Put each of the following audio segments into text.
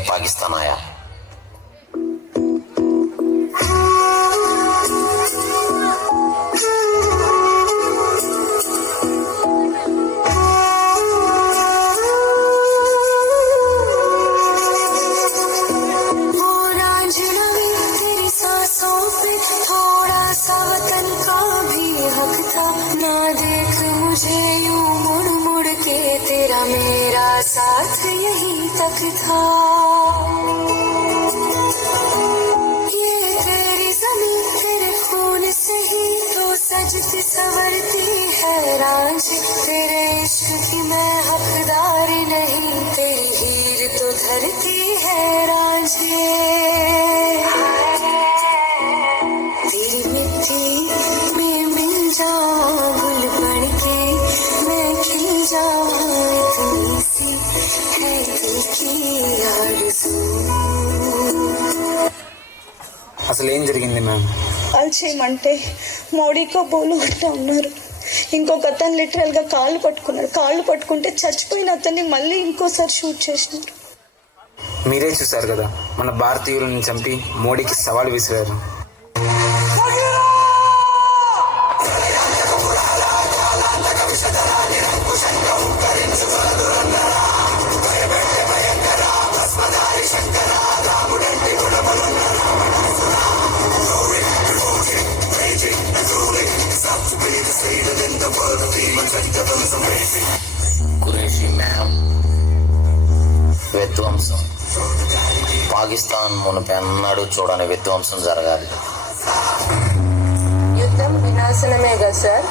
मैं पाकिस्तान आया। मेरा साथ यहीं तक था, ये तेरी ज़मीन तेरे खून से ही तो सजती संवरती है रांझ। तेरे इश्क की मैं हकदार नहीं, तेरी हीर तो धरती है रांझे। तेरी मिट्टी में मिल जाऊं गुल बन के, मैं खिल जाऊं అసలు ఏం జరిగింది మ్యామ్? కాల్ చేయమంటే మోడీకో బోలు కొట్టా ఉన్నారు. ఇంకొక అతను లిటరల్గా కాళ్ళు పట్టుకున్నారు. కాళ్ళు పట్టుకుంటే చచ్చిపోయిన అతన్ని మళ్ళీ ఇంకోసారి షూట్ చేసినారు. మీరే చూశారు కదా, మన భారతీయులను చంపి మోడీకి సవాల్ విసిరారు. कुरैशी మ్యామ్, విధ్వంసం పాకిస్తాన్ మునుపు ఎన్నడూ చూడని విధ్వంసం జరగాలి. యుద్ధం వినాశనమేగా సార్,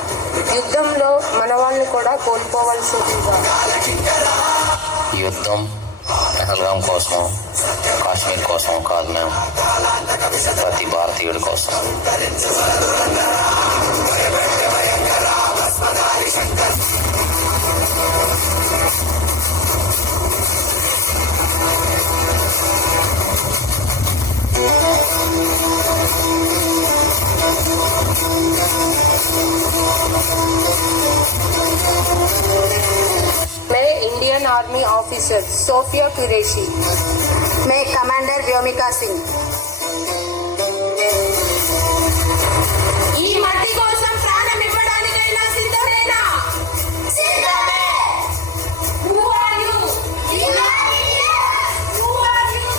యుద్ధంలో మన వాళ్ళని కూడా కోల్పోవలసిందిగా. యుద్ధం పహల్గాం కోసం, కాశ్మీర్ కోసం కాదు మ్యామ్, ప్రతి భారతీయుడి కోసం. मैं Indian Army officer Sofiya Qureshi, मैं कमांडर व्योमिका सिंह। ఈ మట్టి కోసం ప్రాణం ఇవ్వడానికైనా సిద్ధమేనా? Who are you? Who are you?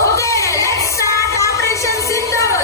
Okay, let's start Operation Sindoor.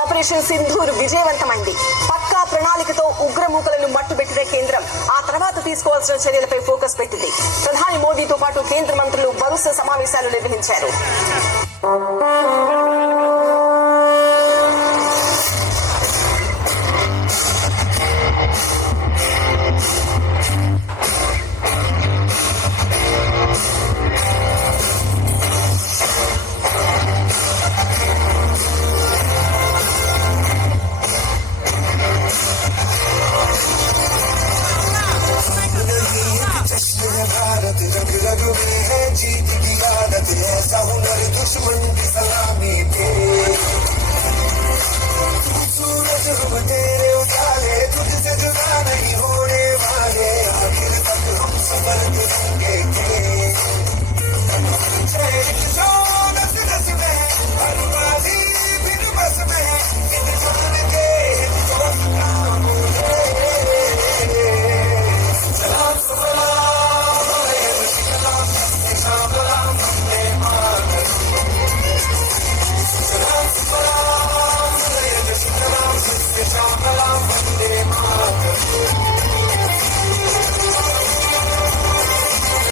Operation Sindoor విజయవంతమైంది. పక్కా ప్రణాళికతో ఉగ్రమూకలను మట్టుబెట్టిన కేంద్రం ఆ తర్వాత తీసుకోవాల్సిన చర్యలపై ఫోకస్ పెట్టింది. ప్రధాని మోదీతో పాటు కేంద్ర మంత్రులు వరుస సమావేశాలు నిర్వహించారు. जीत की आदत ऐसा हुनर दुश्मन की सलामी पे, खूबसूरत हम तेरे